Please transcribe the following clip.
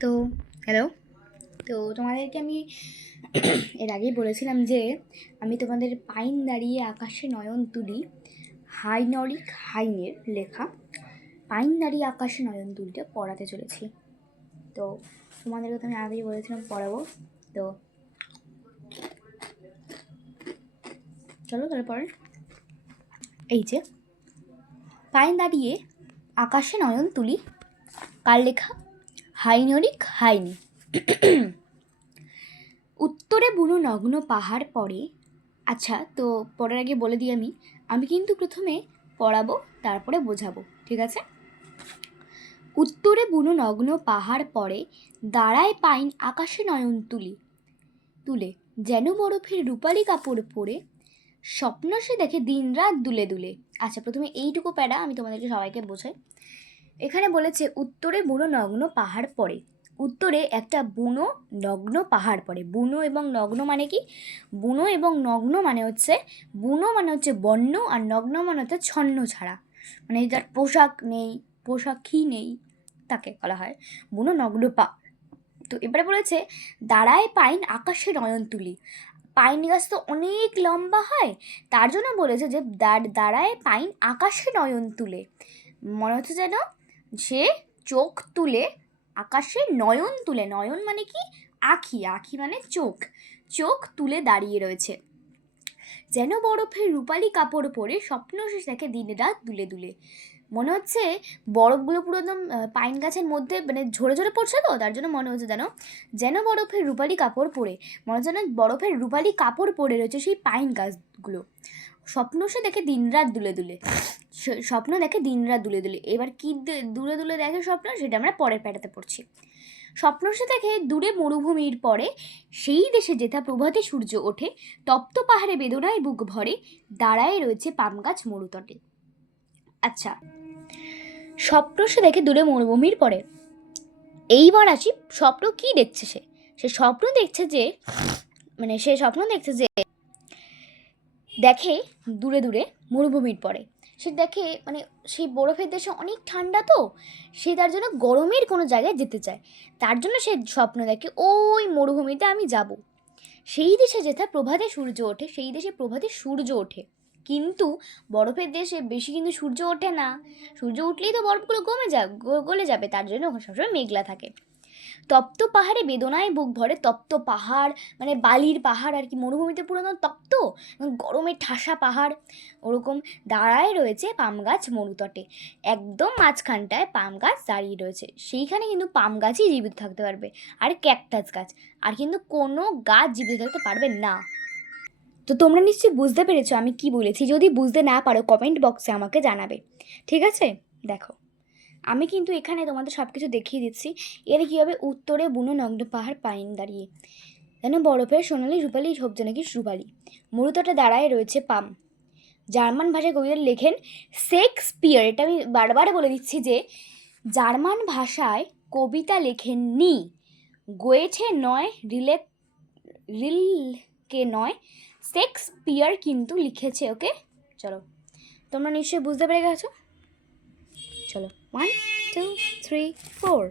তো হ্যালো। তো তোমাদেরকে আমি এর আগেই বলেছিলাম যে আমি তোমাদের পাইন দাঁড়িয়ে আকাশে নয়ন তুলি হাইনরিক হাইনের লেখা পাইন দাঁড়িয়ে আকাশে নয়ন তুলিটা পড়াতে চলেছি। তো তোমাদেরকে তো আমি আগেই বলেছিলাম পড়াবো। তো চলো তাহলে পড়ে। এই যে পাইন দাঁড়িয়ে আকাশে নয়ন তুলি, কার লেখা? হাইনরিক হাইনি। উত্তরে বুনো নগ্ন পাহাড় পড়ে। আচ্ছা, তো পড়ার আগে বলে দিই আমি কিন্তু প্রথমে পড়াবো, তারপরে বোঝাবো, ঠিক আছে? উত্তরে বুনো নগ্ন পাহাড় পড়ে, দাঁড়ায় পাইন আকাশে নয়ন তুলে যেন বরফের রূপালি কাপড় পরে, স্বপ্ন সে দেখে দিনরাত দুলে দুলে। আচ্ছা, প্রথমে এইটুকু প্যারা আমি তোমাদেরকে সবাইকে বোঝাই। এখানে বলেছে উত্তরে বুনো নগ্ন পাহাড় পড়ে। উত্তরে একটা বুনো নগ্ন পাহাড় পড়ে। বুনো এবং নগ্ন মানে কি? বুনো এবং নগ্ন মানে হচ্ছে, বুনো মানে হচ্ছে বন্য, আর নগ্ন মানে হচ্ছে ছন্ন ছাড়া, মানে যার পোশাকই নেই তাকে বলা হয় বুনো নগ্ন পা। তো এবারে বলেছে দাঁড়ায় পাইন আকাশে নয়ন তুলি। পাইন গাছ তো অনেক লম্বা হয়, তার জন্য বলেছে যে দাঁড়ায় পাইন আকাশে নয়ন তুলে। মনে হচ্ছে যেন সে চোখ তুলে আকাশে নয়ন তুলে। নয়ন মানে কি? আখি। আখি মানে চোখ। চোখ তুলে দাঁড়িয়ে রয়েছে, যেন বরফের রূপালি কাপড় পরে, স্বপ্ন শেষ দেখে দিন রাত দুলে দুলে। মনে হচ্ছে বরফগুলো পুরো একদম পাইন গাছের মধ্যে মানে ঝরে ঝরে পড়ছে, তো তার জন্য মনে হচ্ছে যেন যেন বরফের রূপালি কাপড় পরে, মনে হচ্ছে যেন বরফের রূপালি কাপড় পরে রয়েছে সেই পাইন গাছগুলো। স্বপ্ন সে দেখে দিনরাত দুলে দুলে। স্বপ্ন দেখে দিনরাত দুলে দুলে। এবার কি দুলে দুলে দেখে স্বপ্ন, সেটা আমরা পরের প্যাটাতে পড়ছি। স্বপ্ন সে দেখে দূরে মরুভূমির পরে, সেই দেশে যেথা প্রভাতে সূর্য ওঠে, তপ্ত পাহাড়ে বেদনায় বুক ভরে, দাঁড়ায় রয়েছে পাম গাছ মরুতটে। আচ্ছা, স্বপ্ন সে দেখে দূরে মরুভূমির পরে। এইবার আসি, স্বপ্ন কি দেখছে? সে স্বপ্ন দেখছে যে দেখে দূরে দূরে মরুভূমির পরে। সে দেখে মানে সেই বরফের দেশে অনেক ঠান্ডা, তো সে তার জন্য গরমের কোনো জায়গায় যেতে চায়। তার জন্য সে স্বপ্ন দেখে ওই মরুভূমিতে আমি যাব। সেই দেশে যেথা প্রভাতে সূর্য ওঠে, সেই দেশে প্রভাতে সূর্য ওঠে, কিন্তু বরফের দেশে বেশি কিন্তু সূর্য ওঠে না। সূর্য উঠলেই তো বরফগুলো গলে যাবে, তার জন্য ওখানে সবসময় মেঘলা থাকে। তপ্ত পাহাড়ে বেদনায় বুক ভরে। তপ্ত পাহাড় মানে বালির পাহাড় আর কি, মরুভূমিতে পুরো তপ্ত গরমের ঠাসা পাহাড়, ওরকম দাঁড়ায় রয়েছে পাম গাছ মরুতটে। একদম মাঝখানটায় পাম গাছ দাঁড়িয়ে রয়েছে, সেইখানে কিন্তু পাম গাছই জীবিত থাকতে পারবে, আর ক্যাকটাস গাছ, আর কিন্তু কোনো গাছ জীবিত থাকতে পারবে না। তো তোমরা নিশ্চয়ই বুঝতে পেরেছো আমি কি বলেছি। যদি বুঝতে না পারো কমেন্ট বক্সে আমাকে জানাবে, ঠিক আছে? দেখো, আমি কিন্তু এখানে তোমাদের সব কিছু দেখিয়ে দিচ্ছি। এর কী হবে? উত্তরে বুনো নগ্ন পাহাড় পাইন দাঁড়িয়ে, যেন বরফের সোনালি রূপালি সবজে নাকি রূপালি, মরুতটে দাঁড়ায় রয়েছে পাম। জার্মান ভাষায় কবিতা লেখেন শেক্সপিয়ার। এটা আমি বারবার বলে দিচ্ছি যে জার্মান ভাষায় কবিতা লেখেননি গোয়েথে নয়, রিলকে নয়, শেক্সপিয়ার কিন্তু লিখেছে। ওকে, চলো, তোমরা নিশ্চয়ই বুঝতে পেরে গেছো। চলো, 1 2 3 4।